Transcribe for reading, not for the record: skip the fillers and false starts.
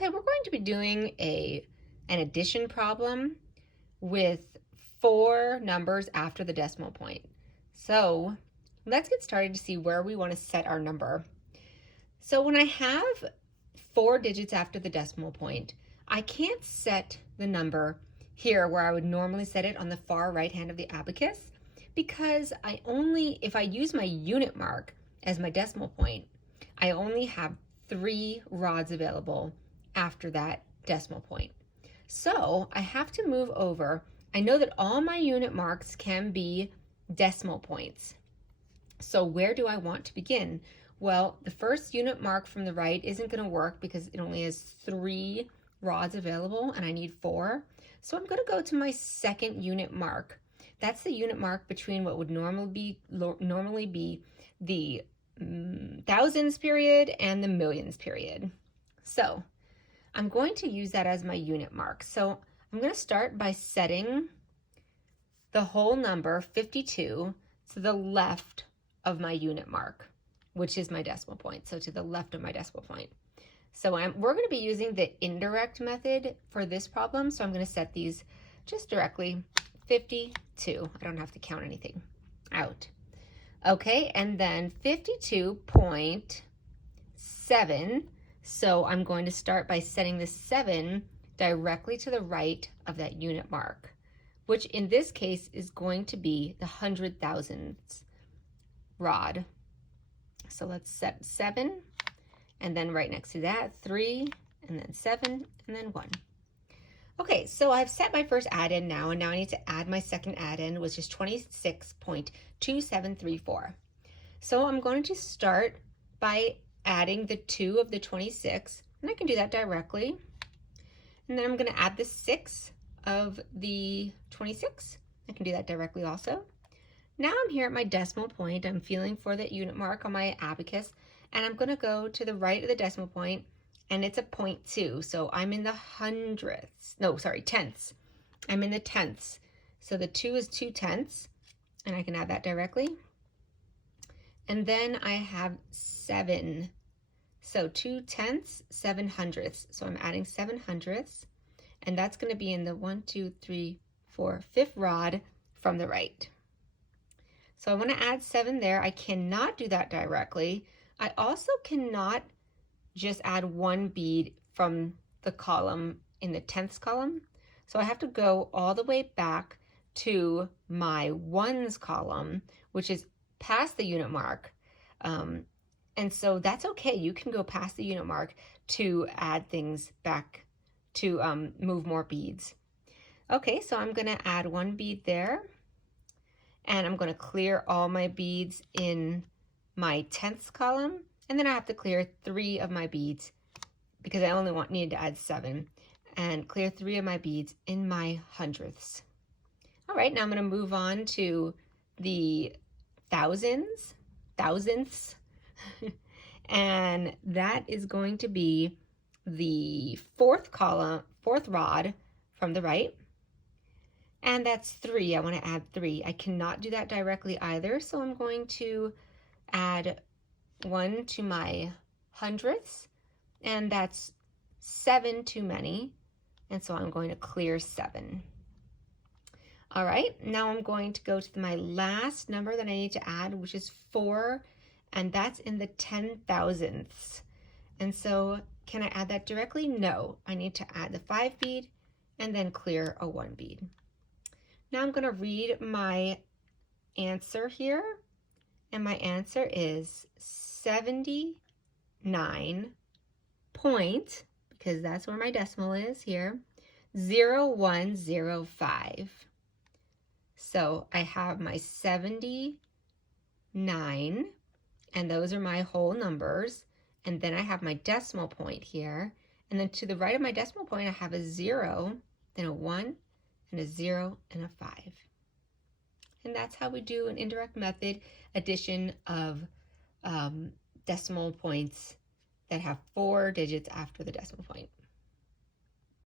Okay, we're going to be doing an addition problem with 4 numbers after the decimal point. So let's get started to see where we want to set our number. So when I have 4 digits after the decimal point, I can't set the number here where I would normally set it on the far right hand of the abacus, because if I use my unit mark as my decimal point, I only have 3 rods available after that decimal point. So I have to move over. I know that all my unit marks can be decimal points. So where do I want to begin? Well, the first unit mark from the right isn't going to work because it only has 3 rods available and I need 4. So I'm going to go to my second unit mark. That's the unit mark between what would normally be the thousands period and the millions period. So I'm going to use that as my unit mark. So I'm going to start by setting the whole number 52 to the left of my unit mark, which is my decimal point. So to the left of my decimal point. So we're going to be using the indirect method for this problem. So I'm going to set these just directly 52. I don't have to count anything out. Okay, and then 52.7. So I'm going to start by setting the 7 directly to the right of that unit mark, which in this case is going to be the 100,000ths rod. So let's set 7, and then right next to that 3, and then 7, and then 1. Okay, so I've set my first add-in now, and now I need to add my second add-in, which is 26.2734. So I'm going to start by adding the 2 of the 26, and I can do that directly. And then I'm going to add the 6 of the 26. I can do that directly also. Now I'm here at my decimal point. I'm feeling for the unit mark on my abacus, and I'm going to go to the right of the decimal point, and it's a 0.2. So I'm in the tenths. I'm in the tenths. So the 2 is 2/10, and I can add that directly. And then I have 7. So 2/10, 7/100. So I'm adding 7/100, and that's going to be in the 1, 2, 3, 4, 5th rod from the right. So I want to add 7 there. I cannot do that directly. I also cannot just add 1 bead from the column in the 10ths column. So I have to go all the way back to my ones column, which is past the unit mark. And so that's okay. You can go past the unit mark to add things back to move more beads. Okay, so I'm going to add 1 bead there. And I'm going to clear all my beads in my 10ths column. And then I have to clear 3 of my beads because I only needed to add 7. And clear 3 of my beads in my 100ths. All right, now I'm going to move on to the thousandths. And that is going to be the 4th rod from the right. And that's 3. I want to add 3. I cannot do that directly either, so I'm going to add 1 to my 100ths, and that's 7 too many, and so I'm going to clear 7. All right, now I'm going to go to my last number that I need to add, which is 4, and that's in the 10,000ths. And so can I add that directly? No, I need to add the 5 bead and then clear a 1 bead. Now I'm going to read my answer here, and my answer is 79 point, because that's where my decimal is here, 0105. So I have my 79, and those are my whole numbers, and then I have my decimal point here, and then to the right of my decimal point I have a 0, then a 1, and a 0, and a 5. And that's how we do an indirect method addition of decimal points that have 4 digits after the decimal point.